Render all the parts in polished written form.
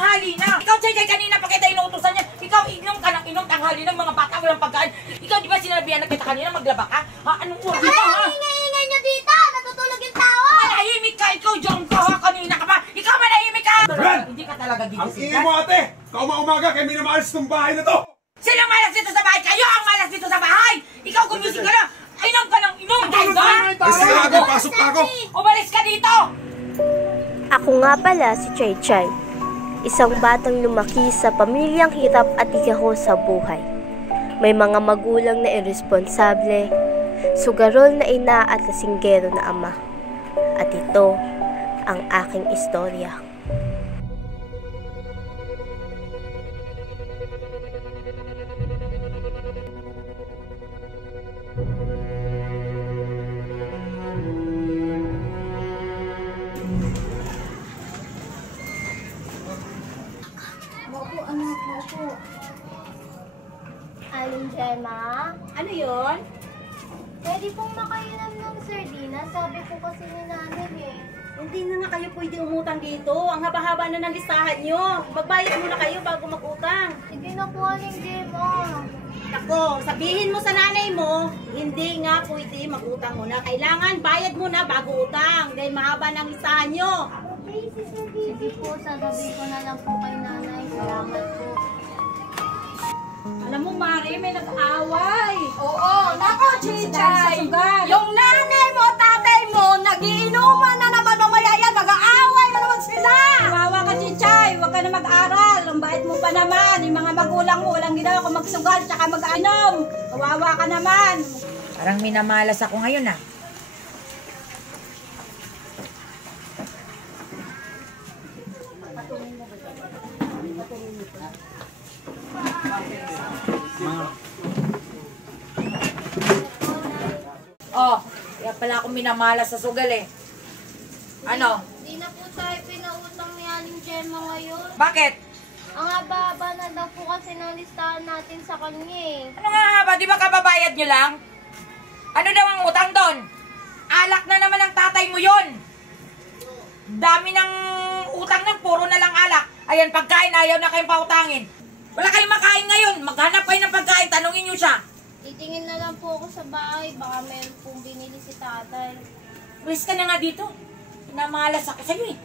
tanghali na. Ikaw, Chay, kanina pa kita inuutosan niya. Ikaw, inom ka ng inom tanghali ng mga bata, walang pagkain. Ikaw, di ba sinabihan na kita kanina maglaba ka? Ha? Anong oras ka, ha? Ingay-ingay nyo dito! Natutulog yung tao! Manahimik ka! Ikaw, John ka, ha? Kanina ka pa! Ikaw, manahimik ka! Hindi ka talaga Ang gigising, ingay mo, ate! Kauma-umaga kayo minamalas itong bahay na to! Sino ang malas dito sa bahay? Kayo ang malas dito sa bahay! Ikaw, gumising ka na! Inom ka ng inom! Kasi ako, pasok na ako! Umalis ka dito! Ako nga pala si Chay Chay, isang batang lumaki sa pamilyang hirap at ikaho sa buhay. May mga magulang na irresponsable, sugarol na ina at lasinggero na ama. At ito ang aking istorya. Aling Gemma? Ano yun? Pwede pong makainom ng sardinas. Sabi ko kasi ni nanay eh. Hindi na nga kayo pwede umutang dito. Ang haba-haba na ng listahan nyo. Magbayad muna kayo bago mag-utang. Sige na po, Aling Gemma. Ako, sabihin mo sa nanay mo, hindi nga pwede mag-utang muna. Kailangan bayad muna bago utang. Dahil mahaba ng listahan nyo. Sige po, sasabihin ko na lang po kay nanay. Salamat po. Alam mo, Mari, may nag-away. Oo, nako, Chichay. Sugat. Yung nanay mo, tatay mo, nagiinuman na naman mamaya yan. Mag-aaway na naman sila. Kawawa ka, Chichay. Huwag ka na mag-aral. Ang bait mo pa naman. Yung mga magulang mo, walang ginawa kung magsugal, tsaka mag-ainom. Kawawa ka naman. Parang minamalas ako ngayon, ah. Oh, kaya pala ako minamalas sa sugal eh. Ano? Hindi na po tayo pinautang ni Aling Gemma ngayon. Bakit? Ang haba-haba na daw po kasi ng listahan natin sa kanya eh. Ano nga haba? Di ba kababayad nyo lang? Ano daw ang utang doon? Alak na naman ang tatay mo yon. Dami ng utang ng puro na lang alak. Ayan, pagkain, ayaw na kayong pautangin. Wala kayong makain ngayon. Maghanap kayo ng pagkain. Tanungin nyo siya. Titingin na lang po ako sa bahay. Baka meron pong binili si tatay. Pwes ka na nga dito. Pinamalas ako sa'yo eh.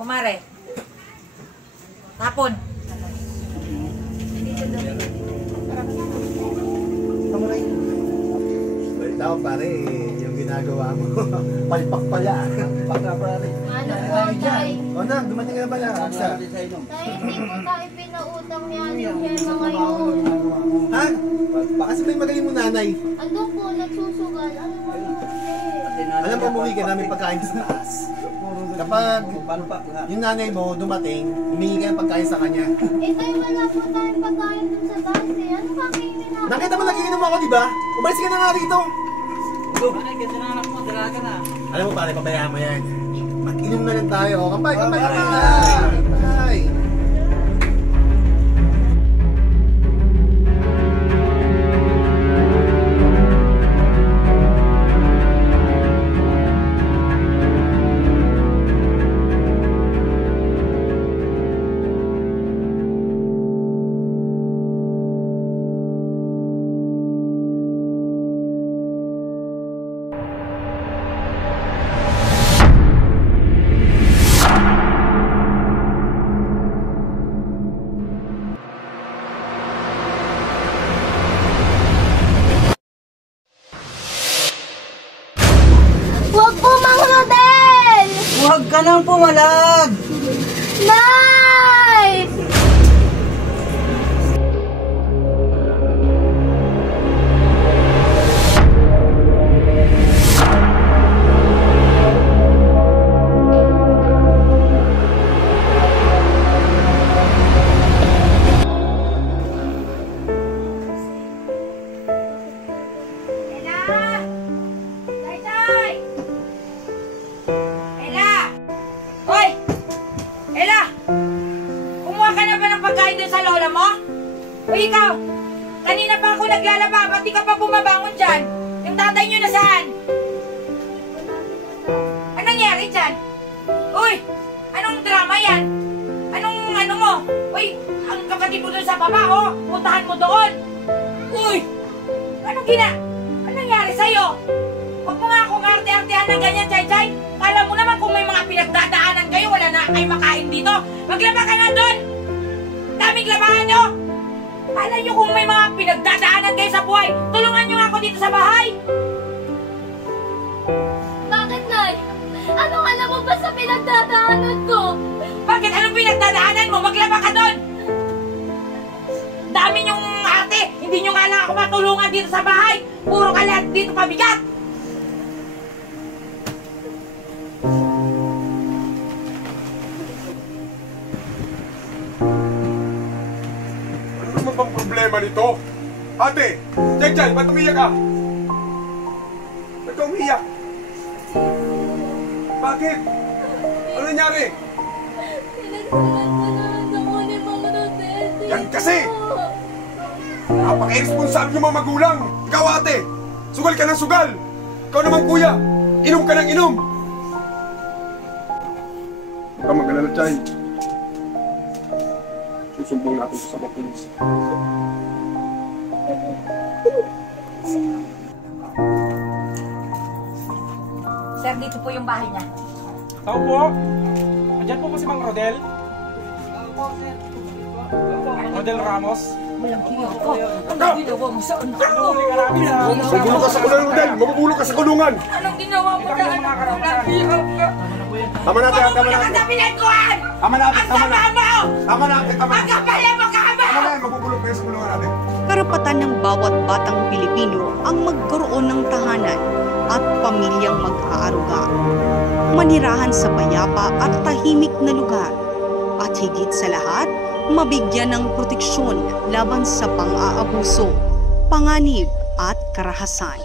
Umare. Tapon. Balita ko pare, yung ginagawa mo. Palpak pala. Baka pare. Ano po, tay? O na, dumating ka na pala. Aksa. Tay, hindi po tayo pinautang ni Aling Gemma ngayon. Ha? Baka sabihin magaling mo nanay. Ando po, nagsusugal. Ano po Alam mo, umuwi ka namin pagkain sa taas. Kapag yung nanay mo dumating, humingi ka ng pagkain sa kanya. Eh, tayo wala po tayong pagkain dun sa taas eh. Ano ba kayo ginagawa? Nakita mo nagiinom ako, di ba? Umalis ka na nga rito. Alam mo pare, pabayaan mo yan. Mag-inom na lang tayo. Kampay, kampay, kampay! Huwag ka nang pumalag! Nay! O ikaw, kanina pa ako naglalaba, ba't di ka pa bumabangon dyan? Yung tatay nyo nasaan? Anong nangyari dyan? Uy, anong drama yan? Pagdating mo doon sa baba, oh, puntahan mo doon. Uy! Anong nangyari sa'yo? Huwag mo nga akong arte-artehan ng ganyan, Chay-Chay. Kala mo naman kung may mga pinagdadaanan kayo, wala na kayo makain dito. Maglaba ka nga doon! Daming labahan nyo! Kala nyo kung may mga pinagdadaanan kayo sa buhay, tulungan nyo nga ako dito sa bahay! Bakit, Nay? Anong alam mo ba sa pinagdadaanan ko? Bakit? Anong pinagdadaanan mo? Maglaba ka doon! Dami nyong ate! Hindi nyo nga lang ako matulungan dito sa bahay! Puro ka lahat dito pabigat! Ano naman bang problema nito? Ate! Chay, ba't umiyak ka? Ba't ka umiyak? Bakit? Ano nangyari? Pinagsalan ko naman ako ni Mama Rodel. Yan kasi! Napaka-irresponsable yung mga magulang! Ikaw ate! Sugal ka ng sugal! Ikaw naman kuya! Inom ka ng inom! Huwag ka mag-alala, Chay. Susumbong natin sa mga pulis. Sir, dito po yung bahay niya. Tao po. Andyan po si Mang Rodel. Rodel Ramos. Walang hiya ko. Anong ginawa mo sa anak ko? Huli ka namin ha. Mabubulok ka sa kulungan, Rodel! Mabubulok ka sa kulungan! Anong ginawa mo sa anak ko? Walang hiya ka. Tama natin, tama Mabubulok ka natin! sa pinagkuhan! Tama natin, Ang tama sama natin! mo! Tama natin, tama Ang natin! kapal mo ka ba? Tama na yan, mabubulok na yan sa kulungan natin! Karapatan ng bawat batang Pilipino ang magkaroon ng tahanan at pamilyang mag-aaruga. Manirahan sa payapa at tahimik na lugar. At higit sa lahat, mabigyan ng proteksyon laban sa pang-aabuso, panganib at karahasan.